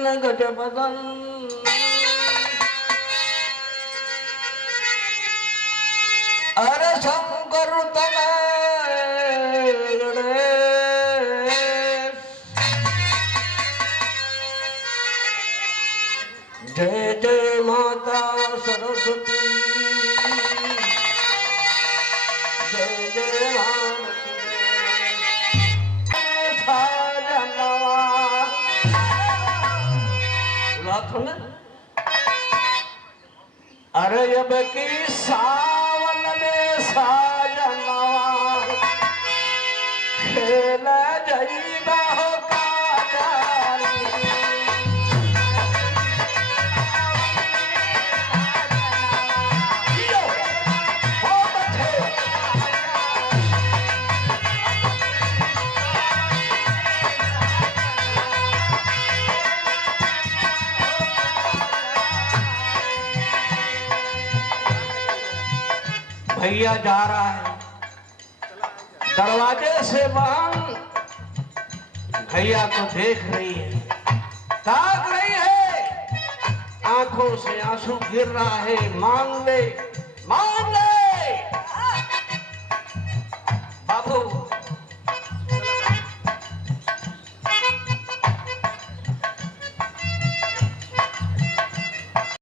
बदन गज बदन अरे शंकर तले जय जय माता सरस्वती जय जय अरे अब की सावन में साजनवा खेल जईबा हो काजारी भैया जा रहा है दरवाजे से बहन भैया को देख रही है, ताक रही है, आंखों से आंसू गिर रहा है। मांग ले मांग